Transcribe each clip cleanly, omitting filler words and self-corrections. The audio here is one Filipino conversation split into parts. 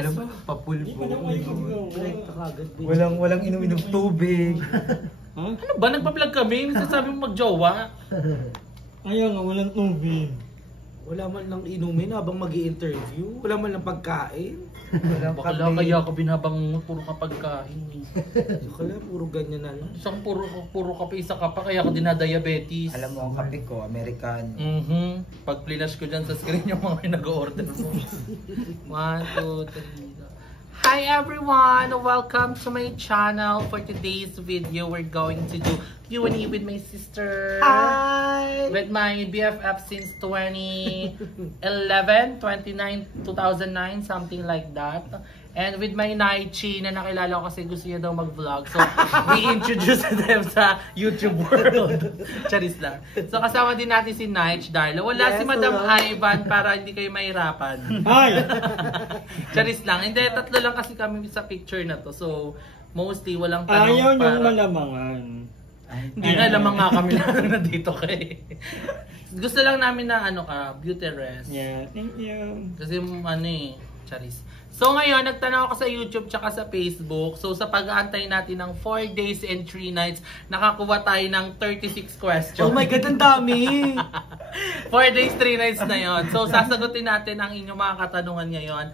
guys! Papulbo. Walang inom-inom tubig. Ano ba? Nagpa-vlog kami? Sasabi mo magjowa? Ayaw nga, walang tubig. Wala man lang inumin habang mag-i-interview. Wala man lang pagkain. Bakla kaya ako binabang puro kapagkain. Kaya puro ganyan na lang. Isang puro kape, isa ka pa, kaya ako dinadiabetes. Alam mo ang kape ko, American. Pag flash ko dyan sa screen yung mga nag-order mo. 1, 2, 3. Hi everyone! Welcome to my channel. For today's video, we're going to do Q&A with my sister. Hi! With my BFF since 2011, 2009, something like that. And with my Naichi na nakilala ko kasi gusto niya daw mag-vlog. So, we introduced them sa YouTube world. Charis lang. So, kasama din natin si Naich Darla. Wala si Madam Ivan para hindi kayo mahirapan. Hi! Charis lang. Hindi, tatlo lang kasi kami sa picture na to. So, mostly walang tanong Ayaw niyong para... malamangan. Hindi nga lamang nga kami lang na dito kay. Gusto lang namin na ano ka, beauty rest. Yeah, thank you. Kasi ano eh, charis. So ngayon, nagtanong ako sa YouTube tsaka sa Facebook. So sa pag-aantay natin ng 4 days and 3 nights, nakakuha tayo ng 36 questions. Oh my God, ang dami! 4 days, 3 nights na yon. So sasagutin natin ang inyong mga katanungan ngayon.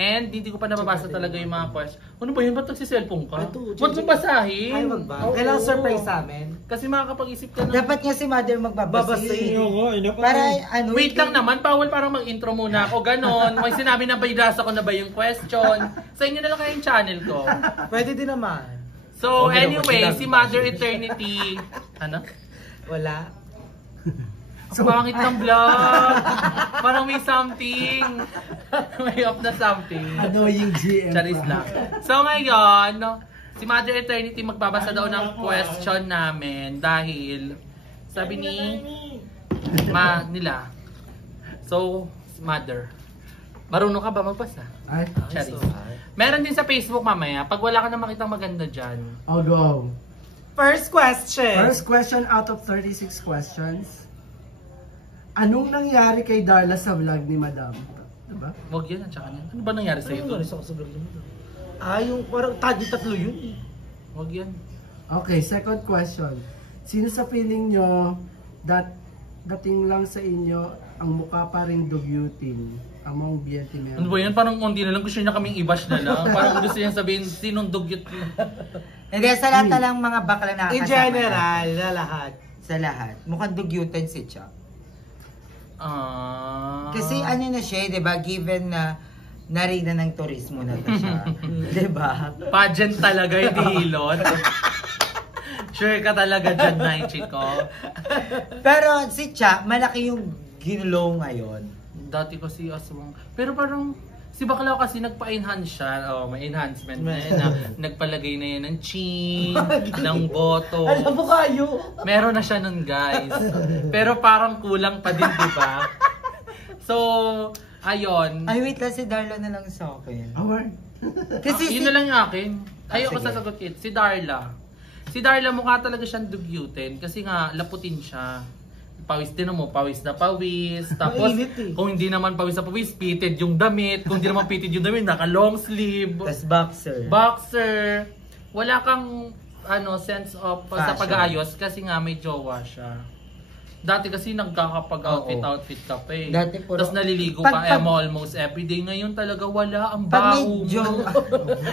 And hindi ko pa nababasa talaga yung mga questions. Ano ba yun? Ba't nagsiselfone ka? Ba't mo basahin? Ay, wag ba? Oo. Kailangan surprise sa amin. Kasi makakapag-isip ka na. Dapat nga si mother magbabasa. Para ano, Wait lang naman, bawal parang mag-intro muna ako, ganon. May sinabi na ba, nasa ko na ba yung question? Sa inyo na lang kayo yung channel ko. Pwede din naman. So Okay, anyway, okay. si Mother Eternity, ano? Wala. So, pangit ng vlog. Parang may something. May off na something. annoying GM. Charis lang. So ngayon, si Mother Eternity magbabasa daw ng question namin dahil sabi ni nila. So, Mother, marunong ka ba magbasa? Ay, Charis. Meron din sa Facebook mamaya. Pag wala ka na makitang maganda dyan. I'll go. First question. First question out of 36 questions. Anong nangyari kay Darla sa vlog ni Madam? Diba? Huwag yan, at saka yan. Ano ba nangyari sa'yo? Yung parang tatlo yun eh. Huwag yan. Okay, second question. Sino sa feeling nyo dating lang sa inyo ang mukha pa rin dugyutin among BLT members? Ano ba yan? Parang hindi na lang gusto niya kaming i-bash na lang. Parang gusto niya sabihin, sinong dugyot yun? Hindi, sa lahat na lang mga bakla na In kasama general, na lahat. Sa lahat. Mukhang dugyutin si Chuck. Kasi ano na siya, 'di ba? Given na narina ng turismo na to siya. 'Di ba? Pageant talaga, hindi hilot. Sure ka talaga dyan, Naichi ko. Pero si Chuck, malaki yung ginlow ngayon. Dati kasi aswang. Pero parang si Bakla kasi nagpa-enhance siya. Oh, may enhancement na yan. Nagpalagay na yan ng chin, ng boto. Alam mo kayo? Meron na siya nun, guys. Pero parang kulang pa din, di ba? So, ayun. Ay, wait lang, si Darla na lang sa akin. Award. Kasi Yun na lang yung akin. Ayoko sige. sasagutin. Si Darla. Si Darla mukha talaga siyang dugyutin kasi nga laputin siya. Pawis din mo, pawis na pawis. Tapos, Mainit eh. kung hindi naman pawis na pawis, pitted yung damit. Kung hindi naman pitted yung damit, naka long sleeve. tas boxer. Boxer. Wala kang sense of sa Fashion. pag-aayos kasi nga may jowa siya. Dati kasi nagkakapag-outfit ka pa eh. Dati puro- Tapos naliligo Pag- ka almost everyday. Ngayon talaga wala. Ang Pag may baho mo. jowa.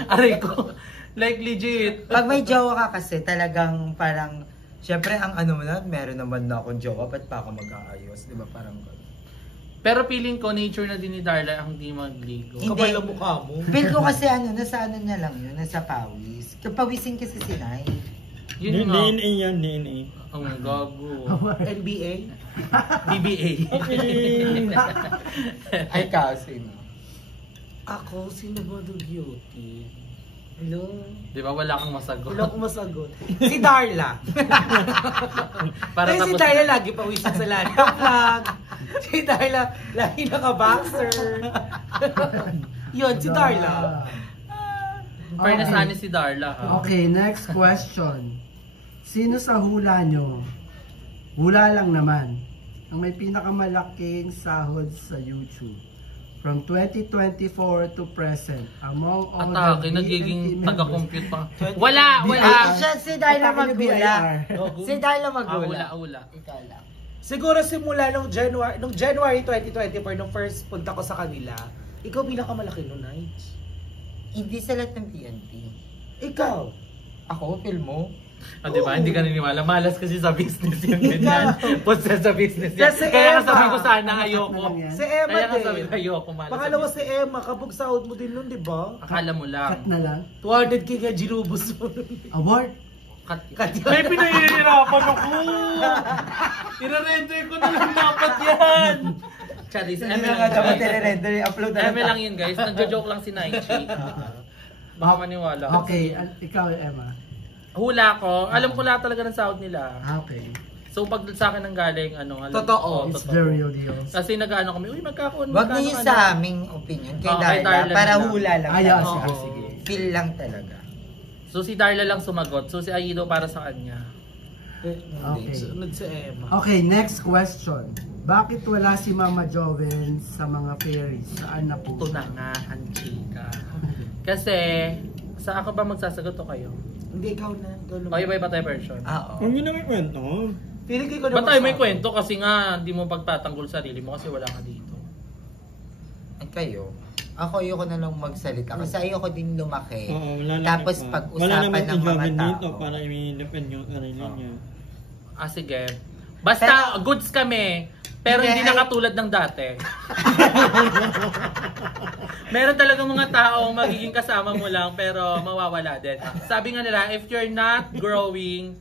Aray ko. Like legit. Pag may jowa ka kasi, talagang parang, syempre ang ano na, meron naman na akong jowa, ba't pa ako mag-aayos? Di ba parang gano'n? Pero feeling ko, nature na din ni Darla ang di magligo. Hindi. Kapal ang mukha mo. Feel ko kasi nasa ano niya lang yun, nasa pawis. Kapawisin kasi si Nay. Yun nga. DNA yan, DNA. Ang gago. NBA? BBA. Ay, kasi no. Ako, sino ba dugyuti? Hello? Di ba wala kang masagot? Wala akong masagot. Si Darla. Para Kasi si tapos- Darla lagi pawisin sa lahat ng vlog. Si Darla lagi naka-boxer. Yun, si Darla. Fairness Okay. ani si Darla. Ha? Okay, next question. Sino sa hula nyo? Hula lang naman. Ang may pinakamalaking sahod sa YouTube. from 2024 to present among all Atake, the nagiging BNT members. taga-compute pa. Wala! Siya si Darla Atake ni Magula. BIR. Si Darla Ah, Magula. ula. Ikaw lang. Siguro simula nung January 2024, nung first punta ko sa kanila, ikaw pinakamalaki nun, Nights. Hindi sa lahat ng TNT. Ikaw. Ako, feel mo? Ah, diba? Hindi ka naniniwala. Malas kasi sa business yung ganyan. Possess sa business yan. Kasi Kaya Emma. ka sabi ko sana ayoko. Lang yan. Si Emma Kaya ka sabi din. ko ayoko. Malas Pangalawa sa si Emma, kabog sahod mo din nun, di ba? business. Akala mo lang. Cut na lang. 200k nga ginubos mo nun. Award. Cut. Cut yun. May pinahihirapan ako. Ira-render ko na lang dapat yan. Charis, Hindi Eme na nga dapat lang. i-render, i-upload na Eme lang yun guys. Nagjo-joke lang si Naichi. Baka maniwala. Okay, ikaw Emma. Hula ko. Alam ko lahat talaga ng sahod nila. Okay. So pag sa akin ang galing, ano, alam Totoo. ko, It's the real deal. Kasi nag-ano kami, uy magkakaon. Wag na yun sa aming opinion. Kay Oh, kay Darla, Darla para lang. hula lang. Ayos, talaga. sige. Feel lang talaga. So si Darla lang sumagot. So si Aido para sa kanya. Okay. Sunod si Emma. Okay, next question. Bakit wala si Mama Joven sa mga fairies? Saan na po? Ito na nga ang chika. Kasi, sa ako ba magsasagot o kayo? Hindi, ikaw na. Ikaw naman. O iba-iba tayo version. Oo. Huwag mo naman kwento. Feeling ko ikaw na Ba't tayo may magsabi. kwento kasi nga hindi mo pagtatanggol sarili mo kasi wala ka dito. At kayo? Ako ayoko na lang magsalita kasi ayoko din lumaki. Oo, wala lang. Tapos wala pag-usapan naman ng mga i-joven dito tao. para i-defend yung sarili Oo. niya. Ah sige. Basta Pero- goods kami. Pero Hindi, hindi na katulad ng dati. Meron talaga mga taong magiging kasama mo lang pero mawawala din. Sabi nga nila, if you're not growing,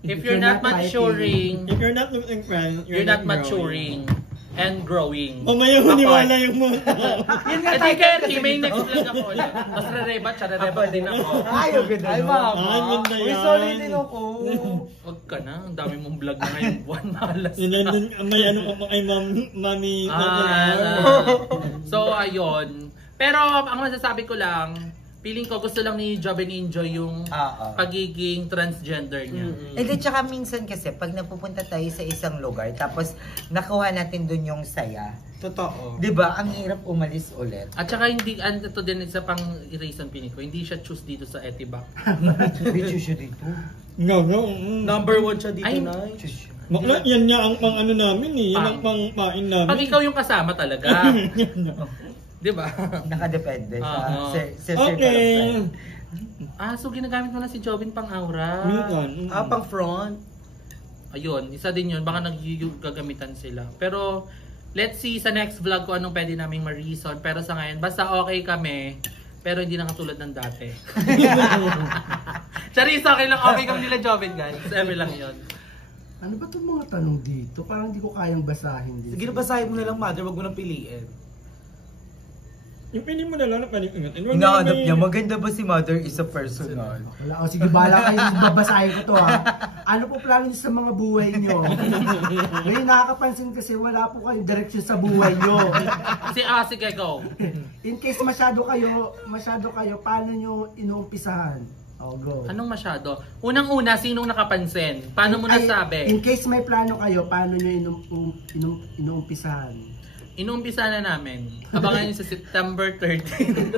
if you're not maturing, If you're not looking friend, you're not maturing and growing. Mamaya Ako, maniwala yung mga Yun nga Kasi tayo Kerky, may next vlog ako ulit. Mas re-rebat din ako. Ay, ang ganda Ay, nun. mama. Ay, ganda Uy, yan. solid din ako. Huwag ka na, ang dami mong vlog na ngayong buwan, malas Yun, na. may ano pa kay mami. So, ayun. Pero, ang masasabi ko lang, feeling ko gusto lang ni Joven enjoy yung Oo. pagiging transgender niya. Eh di tsaka minsan kasi pag napupunta tayo sa isang lugar tapos nakuha natin dun yung saya. Totoo. 'Di ba? Ang hirap umalis ulit. At saka hindi, ito din isa pang reason piling ko, hindi siya choose dito sa Etibac. Bitch siya dito. No. Number 1 siya dito, Ay, Nights. Bakla, yan niya ang pang ano namin eh. Yan ang Pang- pang pain namin. Pag ikaw yung kasama talaga. Di ba? Nakadepende Oo. sa circle of Okay. friends. So ginagamit mo na si Joven pang aura. Minsan. Pang front. Ayun, isa din yun. Baka gagamitan sila. Pero, let's see sa next vlog ko anong pwede naming ma-reason. Pero sa ngayon, basta okay kami. Pero hindi na katulad ng dati. Charis, okay lang. Okay kami nila Joven, guys. Eme lang yun. Ano ba itong mga tanong dito? Parang hindi ko kayang basahin dito. Sige, basahin mo na lang, mother. Wag mo nang piliin. Yung pili mo na lang na pwede ingat. Hinahanap niya, maganda ba si Mother is a personal? Wala, o sige, bala kayo, babasahin ko to ha. Ano po plano niyo sa mga buhay niyo? Ngayon nakakapansin kasi wala po kayong direksyon sa buhay niyo. Sige, go. In case masyado kayo, paano niyo inuumpisahan? Oh, go. Anong masyado? Unang-una, sinong nakapansin? Paano mo Ay, nasabi? in case may plano kayo, paano niyo inuumpisahan? Inuumpisa na namin. Abangan nyo sa September 13.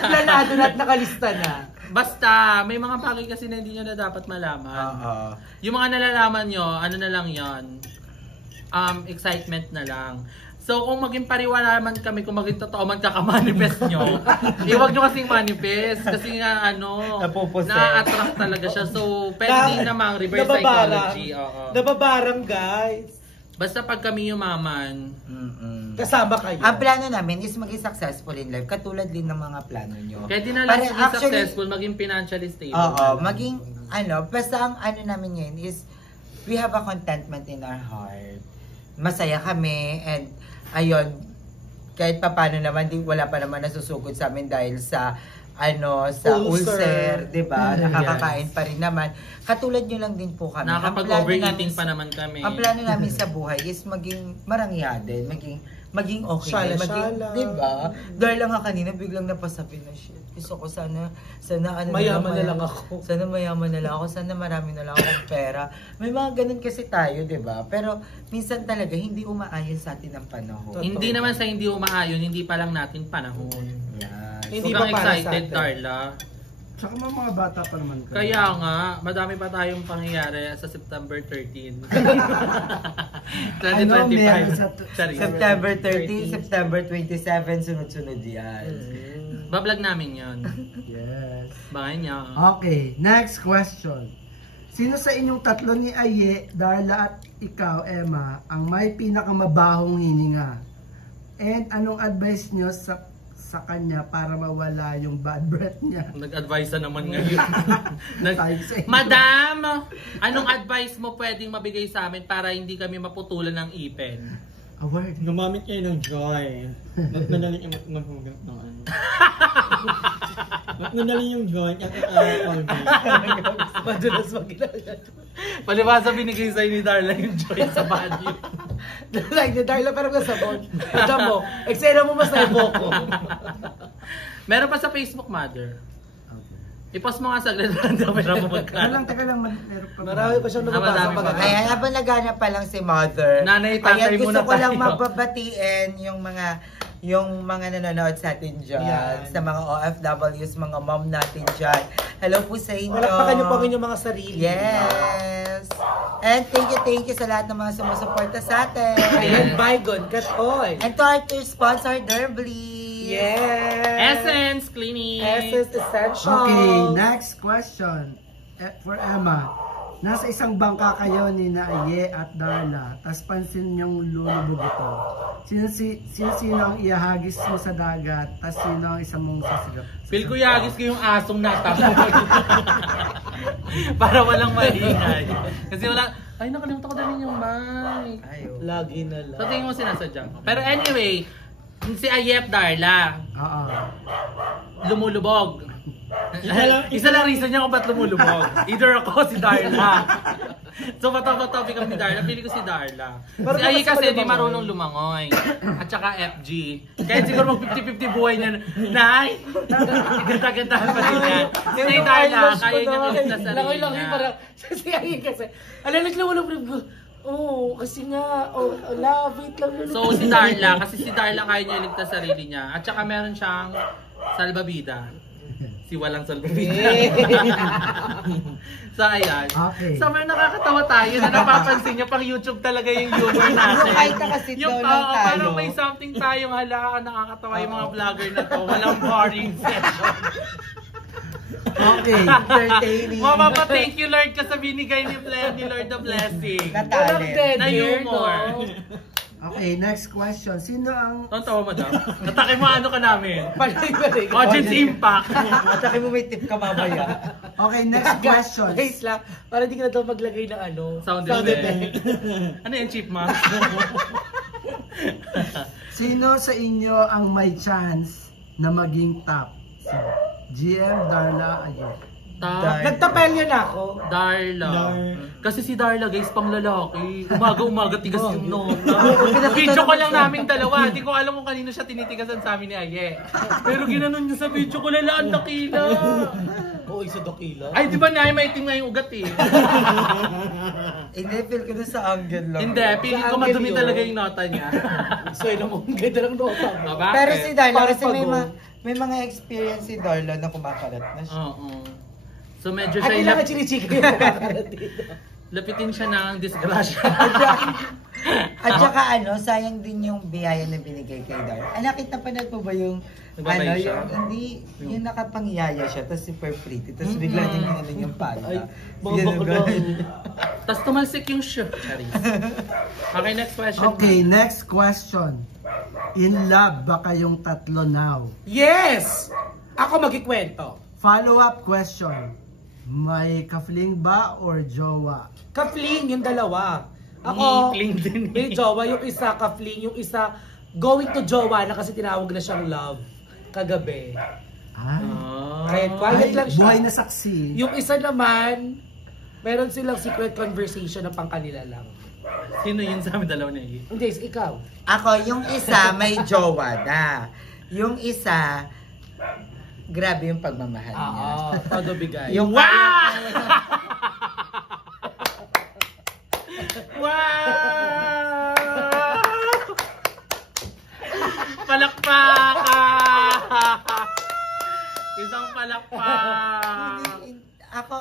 Planado na at nakalista na. Basta, may mga bagay kasi na hindi nyo na dapat malaman. Yung mga nalalaman nyo, ano na lang yon, excitement na lang. So, kung maging pariwala man kami, kung maging totoo man kakamanifest nyo, huwag nyo kasing manifest. Kasi nga, Napupose. na-attract talaga siya. So, pwede din namang reverse psychology. Oo. Nababarang, guys. Basta pag kami yumaman, Kasama kayo. Ang plano namin is maging successful in life, katulad din ng mga plano nyo. kaya din na lang Para maging actually- successful, maging financially stable. Oo, maging, basta ang namin ngayon is, we have a contentment in our heart. Masaya kami, and, ayun, kahit pa paano naman, wala pa naman nasusugod sa amin dahil sa sa Ulcer. ulcer, 'di ba? Yes. Nakakakain pa rin naman. Katulad nyo lang din po kami. Nakakapag-overeating pa naman kami. Ang plano namin sa buhay is maging marangya din, maging okay din, Shala-shala. 'di ba? Dahil lang nga kanina biglang napasabi na shit. Gusto ko sana Mayaman na lang ako. Sana mayaman na lang ako, sana marami na lang akong pera. May mga ganun kasi tayo, 'di ba? Pero minsan talaga hindi umaayon sa atin ang panahon. Hindi naman sa hindi umaayon, hindi pa lang natin panahon. Yan. Hindi Hindi pa kang para sa excited, atin. Darla. Tsaka mga bata pa naman kami. Kaya nga, madami pa tayong pangyayari sa September 13. 2025. meron sa Charis. September 13, September 27, sunod-sunod yan. Bablog namin yon. Yes. Baka niya. Okay, next question. Sino sa inyong tatlo ni Aye, Darla at ikaw, Emma, ang may pinakamabahong hininga? And anong advice nyo sa kanya para mawala yung bad breath niya? Nag-advise na naman ngayon. Tayo sa inyo. Madam, anong advice mo pwedeng mabigay sa amin para hindi kami maputulan ng ipin? Award. Gumamit kayo ng joy. Mas madali yung maghugat ng ano. Mas madali yung joy at all day. Madalas mag-ginagawa. Palibasa binigay sa'yo ni Darla yung joy sa body. Like, the Darla parang nasabon. Ito mo, eksena mo mas naibo ko. Meron pa sa Facebook, Mother. Okay. I-post mo nga saglit lang daw pera mo Teka lang, meron pa. Marami pa siyang Madami nababasa pa. pa. Ayan, habang naghanap pa lang si Mother. Nanay, tatay Ayan, gusto muna ko lang tayo. mapabatiin yung mga nanonood sa atin dyan. Yan. Sa mga OFWs, mga mom natin dyan. Hello po sa inyo. Palakpakan niyo po ang inyong mga sarili. Yes. And thank you sa lahat ng mga sumusuporta sa atin. Ayan, bygone, cut all. And to our sponsor, Derbly. Yes. Essence Clinic. Essence Essential. Okay, next question. For Emma. Nasa isang bangka kayo ni Aye at Darla, tas pansin niyong lulubog ito. Sino ang iahagis mo sa dagat, tas sino ang isang mong sasigap? Feel ko yagis ko yung asong natapos. Para walang maingay. Kasi wala, ay nakalimutan ko na rin yung mic. Ayaw. Lagi na lang. So tingin mo sinasadya. Pero anyway, si Aye at Darla, Oo. lumulubog. Isa lang reason niya kung ba't lumulubog. Either ako o si Darla. So topic kami ni Darla, pili ko si Darla. Pero Si Aye mas kasi di malumangoy. marunong lumangoy. At saka FG. Kaya siguro mag 50-50 buhay niya. Nay! Ganda-gandahan pa din niya. Si Darla, kaya niya galit na sarili Langoy-langoy niya. para si Aye kasi. Alam mo lang oo, kasi nga, love it lang. So si Darla, kasi si Darla kaya niya iligtas sarili niya. At saka meron siyang salbabida. Si walang salbabida. So ayan. Okay. So may nakakatawa tayo na napapansin niyo pang YouTube talaga yung humor natin. Yung kahit nakasit Yung daw lang tayo. parang may something tayong hala, nakakatawa yung mga vlogger na to. Walang boring session. Okay. Entertaining. Mapapa-thank you Lord ka sa binigay ni Lord the blessing. Natali. Na humor. Okay, next question. Sino ang... Ang tawa madam. Natake mo ano ka namin. Balik-balik. Audience impact. Atake mo may tip ka mamaya. Okay, next question. Wait lang, para di ka na daw maglagay ng ano. Sound effect. Ano yung chipmunk? Sino sa inyo ang may chance na maging top? So, GM, Darla, Aye. Nagtapelyo na ako. Darla. Kasi si Darla guys, pang lalaki. Umaga-umaga tigas yung nota. Pinakita Video ko naman lang siya. namin dalawa. Hindi ko alam kung kanino siya tinitigasan sa amin ni Aye. Pero ginanon niya sa video ko, lalaan dakila. Oo, isa dakila. Ay, di ba na maitim nga yung ugat eh. Hindi, feel ko na sa angle lang. Hindi, piling ko Sa madumi angle talaga yun. yung nota niya. So, yun mo, ang ganda ng nota mo. Ah, bakit? Pero si Darla, Parang kasi pagod. may mga experience si Darla na kumakalat na siya. Oo. So medyo At siya kailangan chinichika yung mga dito. lapitin siya ng disgrasya. At saka sayang din yung biyaya na binigay kay Darla. Nakita pa na po ba yung, Nagbabay siya? yung nakapangyaya siya, tapos super pretty, tapos bigla niya ginanon yung Ay, panda. mga bakla. Tapos tumalsik yung shoe. Charis. Okay, next question. Okay, next question. In love ba kayong tatlo now? Yes! Ako magkikwento. Follow-up question. May ka-fling ba or jowa? Ka-fling yung dalawa. Ako, Fling din eh. may jowa. Yung isa ka-fling, yung isa going to jowa na kasi tinawag na siyang love kagabi. Ay, Quiet lang siya. buhay na saksi. Yung isa naman, meron silang secret conversation na pang kanila lang. Sino yun sa amin dalawa na yun? Hindi, ikaw. Ako, yung isa may jowa na. Yung isa, grabe yung pagmamahal niya. Oo, todo bigay. Yung Wow! Wow! Palakpak! Isang palakpak! Ako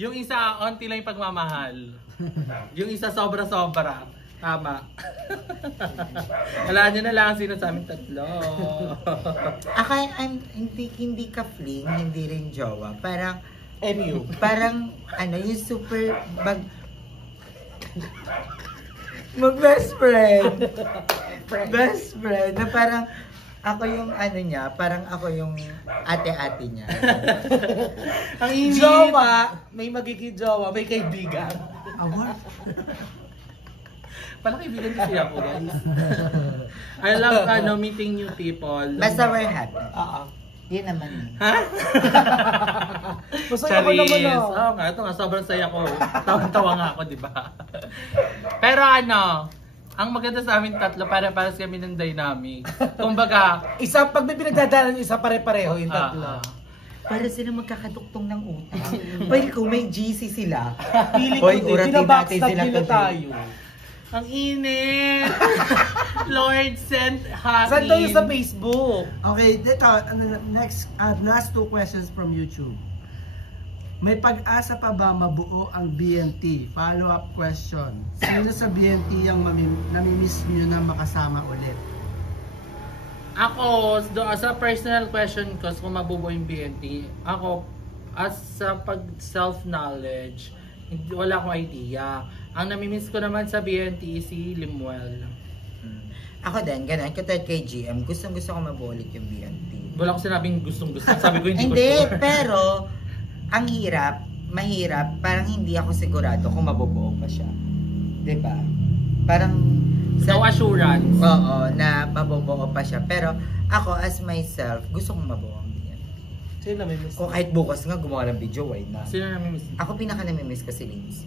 Yung isa, onti lang yung pagmamahal. Yung isa, sobra-sobra. Tama. Wala nyo na lang sino sa amin tatlo. ako hindi ka fling, hindi rin jowa. Parang, MU. yung super mag-best friend. Best friend. Na parang, ako yung niya, parang ako yung ate-ate niya. Ang init. Jowa, may magiging jowa, may kaibigan. Award. Pala kaibigan kasi ako, guys. I love meeting new people. Basta we're happy. Oo. Yun naman. Ha? Masaya ko naman Charis. Oo nga, ito nga, sobrang saya ko. Tawang-tawa nga ako, di ba? Pero ang maganda sa amin tatlo, para kami ng dynamic. Kumbaga, Isa, pag may pinagdadaanan yung isa, pare-pareho yung tatlo. Para sila magkakaduktong ng utak. Pwede kung may GC sila. Feeling Hoy, ko din, urati binabackstab natin sila nila to. tayo. ang init! Lord sent hangin. Saan daw yung sa Facebook? Okay, dito, next, last 2 questions from YouTube. May pag-asa pa ba mabuo ang BNT? Follow-up question. Sino sa BNT ang namimiss nyo na makasama ulit? Ako, sa personal question ko, kung mabubuo yung BNT, ako, as sa self-knowledge, wala akong idea. Ang namimiss ko naman sa BNT si Limuel. Ako din, ganun. Katulad kay GM, gustong-gusto ko mabuo ulit yung BNT. Wala ko sinabing gustong-gusto. Sabi ko hindi ko Hindi, sure. pero ang mahirap, parang hindi ako sigurado kung mabubuo pa siya. 'Di ba? Parang No assurance. Oo, na mabubuo pa siya. Pero ako as myself, gusto kong mabuo ang BNT. Sino namimiss? Kung kahit bukas nga gumawa ng video, why not? Sino namimiss? Ako pinaka namimiss ko si Lindsay.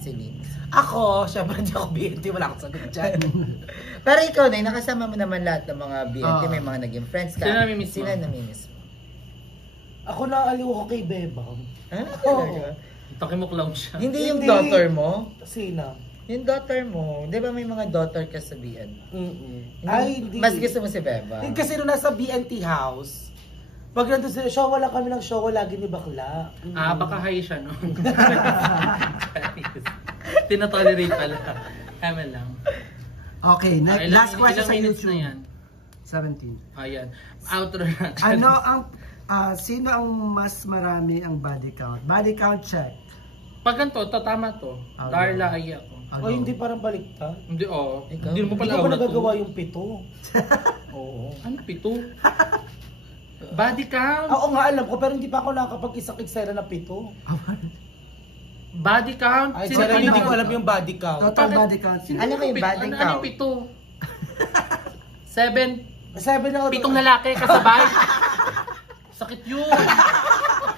Si Lindsay. Ako, syempre hindi ako BNT, wala akong sagot dyan. Pero ikaw na, nakasama mo naman lahat ng mga BNT, Oo. may mga naging friends ka. Sino namimiss mo? Sino namimiss mo? Ako naaliw ko kay Bebang. Ah, Oo. talaga? Taki mo clown siya. Hindi yung Hindi. daughter mo? Sino? Yung daughter mo, di ba may mga daughter ka sa BNT? Ay, hindi. Mas gusto mo si Beba? Hindi, kasi nung nasa BNT house, pag nandun sa show, wala kami ng show, lagi ni bakla. Baka high siya, no? Tinatolerate pala. Kama lang. Okay, Okay, last question ilang sa minutes YouTube. na yan? 17. Ayan. Outro na. Ano ang sino ang mas marami ang body count? Body count check. Pag ganito, tama to. Okay. Darla ay ako. O hindi parang baliktad. Hindi, Ikaw? Hindi mo Hindi pala ko pa awat to. nagagawa yung 7. Oo. Ano, 7? Body count? Oo nga, alam ko, pero hindi pa ako nakakapag-isang-eksena na 7. Body count? Ay, Sino sorry, hindi pinaka- ko alam yung body count. Total Bakit? body count. Sino Alam mo yung pit- body ano count? yung 7? 7? 7 na 7 lalaki kasabay. Sakit yun.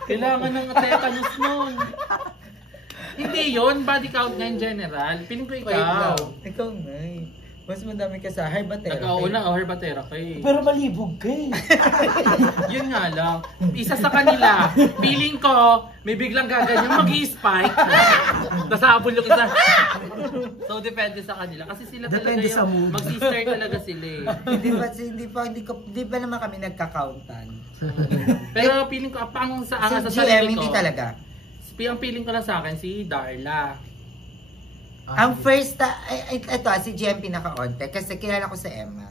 Kailangan ng tetanus nun. Hindi yun, body count nga in general. Piling ko ikaw. Ikaw na Mas madami ka sa herbatera. Nag-auna o herbatera kay. Pero malibog ka eh. Yun nga lang. Isa sa kanila, feeling ko, may biglang gaganyan, mag-i-spike. Nasabol yung isa. So, depende sa kanila. Kasi sila Depende talaga sa mood. mag-sister talaga sila eh. Hindi pa naman kami nagka-countan. Pero feeling ko, pang sa Si sa GM, sarili hindi ko, talaga. ang feeling ko lang sa akin, si Darla. Ang first, ito, si GM pinaka-onte. Kasi kilala ko sa Emma.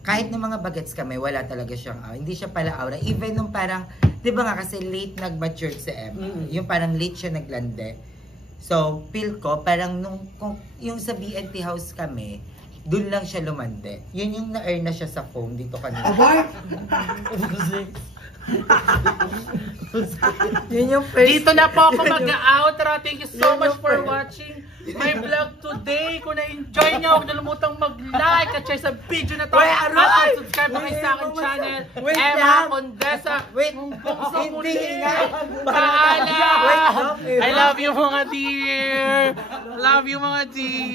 Kahit ng mga bagets kami, wala talaga siyang hindi siya pala aura. Even nung parang, di ba nga kasi late nag-mature si Emma. Yung parang late siya naglande. So, feel ko, parang yung sa BNT house kami, dun lang siya lumande. Yun yung na-earn na siya sa phone dito kanina. Yun yung first. Dito na po ako mag-outro. Thank you so much for watching my vlog today. Kung na-enjoy nyo, huwag nalimutang mag-like at share sa video na to. At mag-subscribe pa kayo sa aking channel. Emma Condesa. Hindi nga. Paalam! I love you mga dear! Love you mga dear!